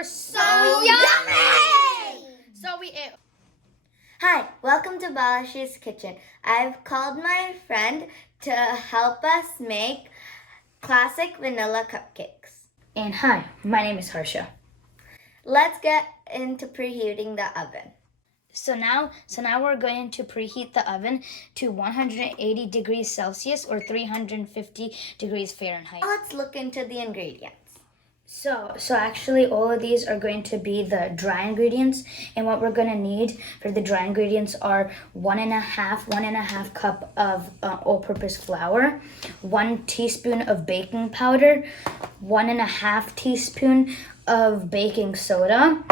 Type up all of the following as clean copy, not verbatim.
were so yummy! So we ate. Hi, welcome to Balash's Kitchen. I've called my friend to help us make classic vanilla cupcakes. And hi, my name is Harsha. Let's get into preheating the oven. So now we're going to preheat the oven to 180 degrees Celsius or 350 degrees Fahrenheit. Let's look into the ingredients. So actually all of these are going to be the dry ingredients, and what we're going to need for the dry ingredients are one and a half cup of all-purpose flour, 1 teaspoon of baking powder, 1.5 teaspoon of baking soda,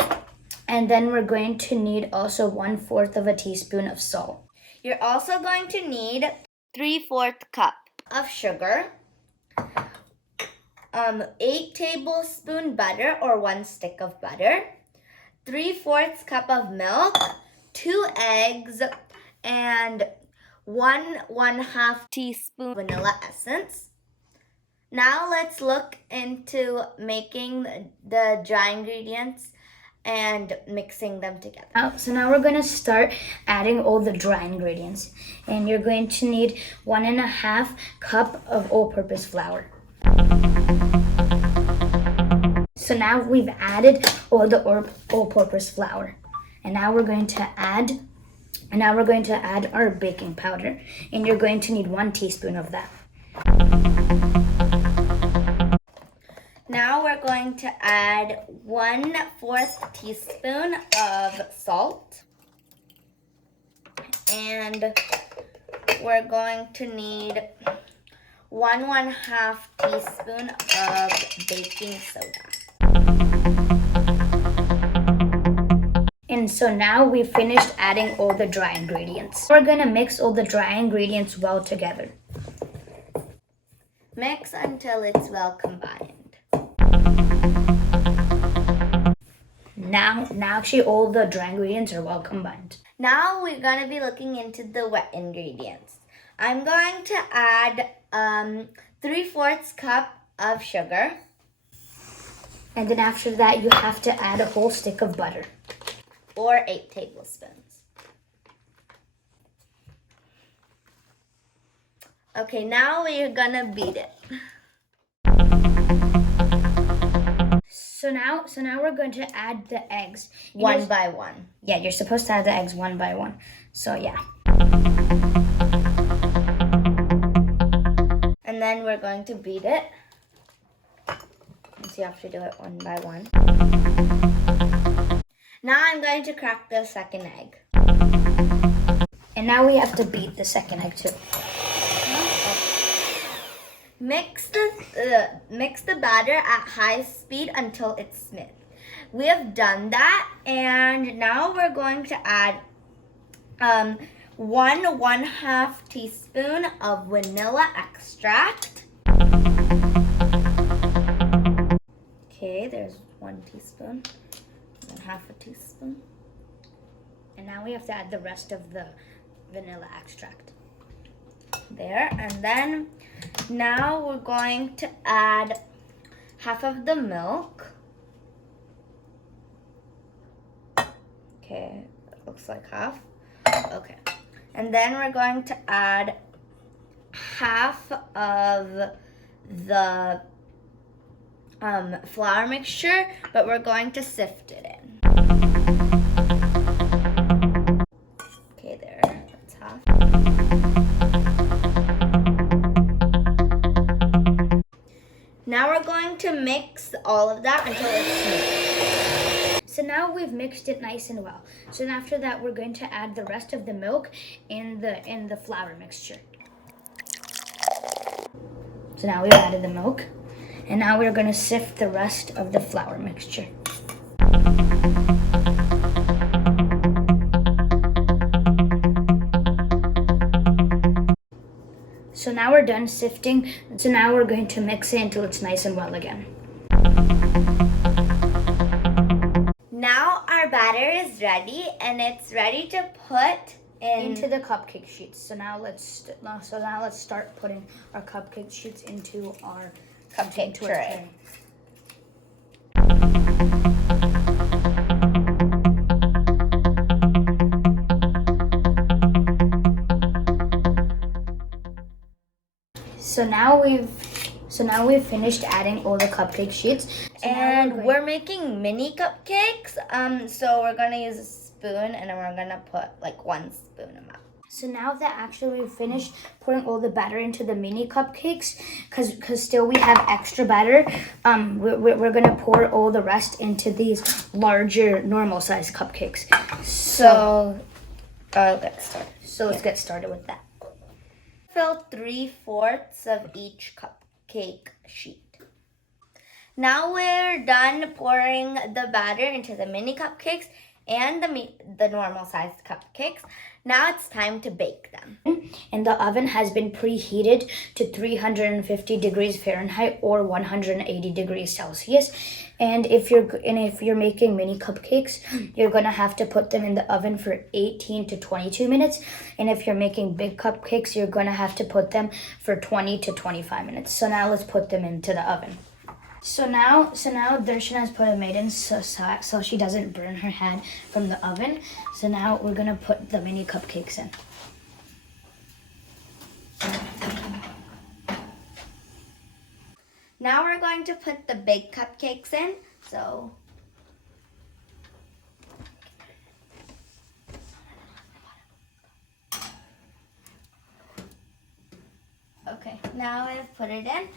and then we're going to need also 1/4 of a teaspoon of salt. You're also going to need 3/4 cup of sugar, 8 tablespoon butter or 1 stick of butter, 3/4 cup of milk, 2 eggs, and 1/2 teaspoon vanilla essence. Now let's look into making the dry ingredients and mixing them together. So now we're going to start adding all the dry ingredients, and you're going to need 1.5 cup of all-purpose flour. So now we've added all the all-purpose flour, and now we're going to add our baking powder, and you're going to need 1 teaspoon of that. Now we're going to add 1/4 teaspoon of salt, and we're going to need 1/2 teaspoon of baking soda. And so now we've finished adding all the dry ingredients. We're going to mix all the dry ingredients well together. Mix until it's well combined. Now actually all the dry ingredients are well combined. Now we're going to be looking into the wet ingredients. I'm going to add 3/4 cup of sugar. And then after that, you have to add a whole stick of butter. Or 8 tablespoons. Okay, now we're gonna beat it. So now we're going to add the eggs. One by one. Yeah, you're supposed to add the eggs one by one. So yeah. And then we're going to beat it. So you have to do it one by one. Now I'm going to crack the second egg. And now we have to beat the second egg too. Mix the batter at high speed until it's smooth. We have done that, and now we're going to add 1/2 teaspoon of vanilla extract. Okay, there's 1 teaspoon. 1/2 teaspoon. And now we have to add the rest of the vanilla extract. There, and then now we're going to add half of the milk. Okay, that looks like half. Okay, and then we're going to add half of the flour mixture, but we're going to sift it in. Okay, there, that's half. Now we're going to mix all of that until it's smooth. So now we've mixed it nice and well. So then after that, we're going to add the rest of the milk in the flour mixture. So now we've added the milk. And now we're going to sift the rest of the flour mixture. So now we're done sifting. So now we're going to mix it until it's nice and well again. Now our batter is ready, and it's ready to put into the cupcake sheets. So now let's start putting our cupcake sheets into our cupcake tray. So now we've finished adding all the cupcake sheets. So now And we're making mini cupcakes. So we're gonna use a spoon, and then we're gonna put like 1 spoon amount. So now that actually we've finished pouring all the batter into the mini cupcakes, cause still we have extra batter, we're gonna pour all the rest into these larger normal size cupcakes. So Let's start. let's get started with that. Fill 3/4 of each cupcake sheet. Now we're done pouring the batter into the mini cupcakes and the normal sized cupcakes. Now it's time to bake them. And the oven has been preheated to 350 degrees Fahrenheit or 180 degrees Celsius. And if you're making mini cupcakes, you're gonna have to put them in the oven for 18 to 22 minutes. And if you're making big cupcakes, you're gonna have to put them for 20 to 25 minutes. So now let's put them into the oven. So now Darshana's put a maiden so she doesn't burn her hand from the oven. So now we're gonna put the mini cupcakes in. Now we're going to put the big cupcakes in. So okay, now I've put it in.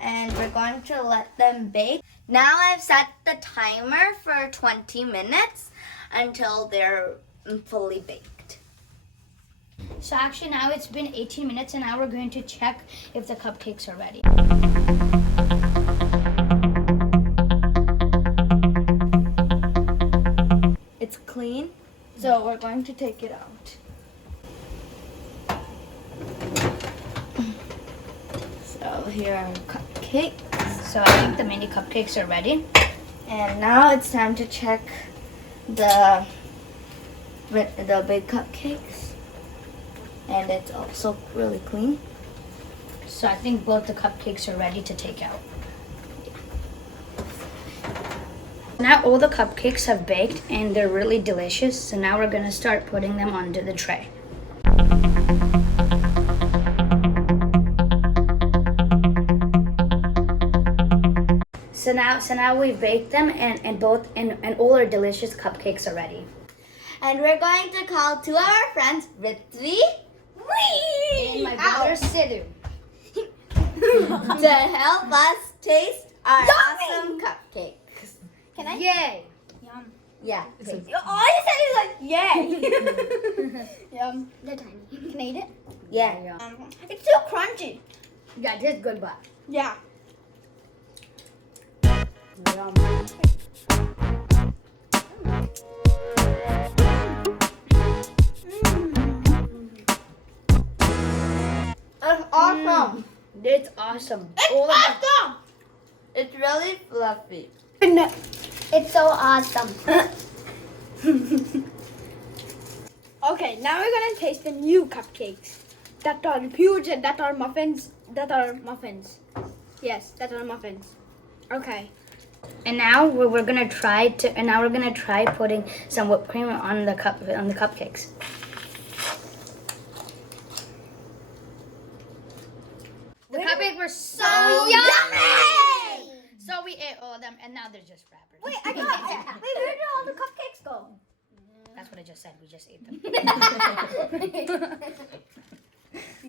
And we're going to let them bake. Now I've set the timer for 20 minutes until they're fully baked. So actually now it's been 18 minutes and now we're going to check if the cupcakes are ready. It's clean, so we're going to take it out. So here are cupcakes. So I think the mini cupcakes are ready. And now it's time to check the big cupcakes. And it's also really clean. So I think both the cupcakes are ready to take out. Now all the cupcakes have baked and they're really delicious. So now we're gonna start putting them onto the tray. So now we've baked them and all our delicious cupcakes are ready. And we're going to call 2 of our friends, Ritvi And my brother Sidhu. to help us taste our awesome cupcakes. Can I? Yay! Yum. Yeah. All you said is like, yay. Yum. They're tiny. Can I eat it? Yeah. It's so crunchy. Yeah, it is good, but Yeah. yum. It's awesome. It's awesome. It's All of the- awesome. It's really fluffy. It's so awesome. Okay, now we're gonna taste the new cupcakes. That are huge and that are muffins. That are muffins. Yes, that are muffins. Okay. And now we're gonna try putting some whipped cream on the cupcakes. The cupcakes were so yummy. So we ate all of them, and now they're just wrappers. Wait, I got it. Wait, where did all the cupcakes go? That's what I just said. We just ate them.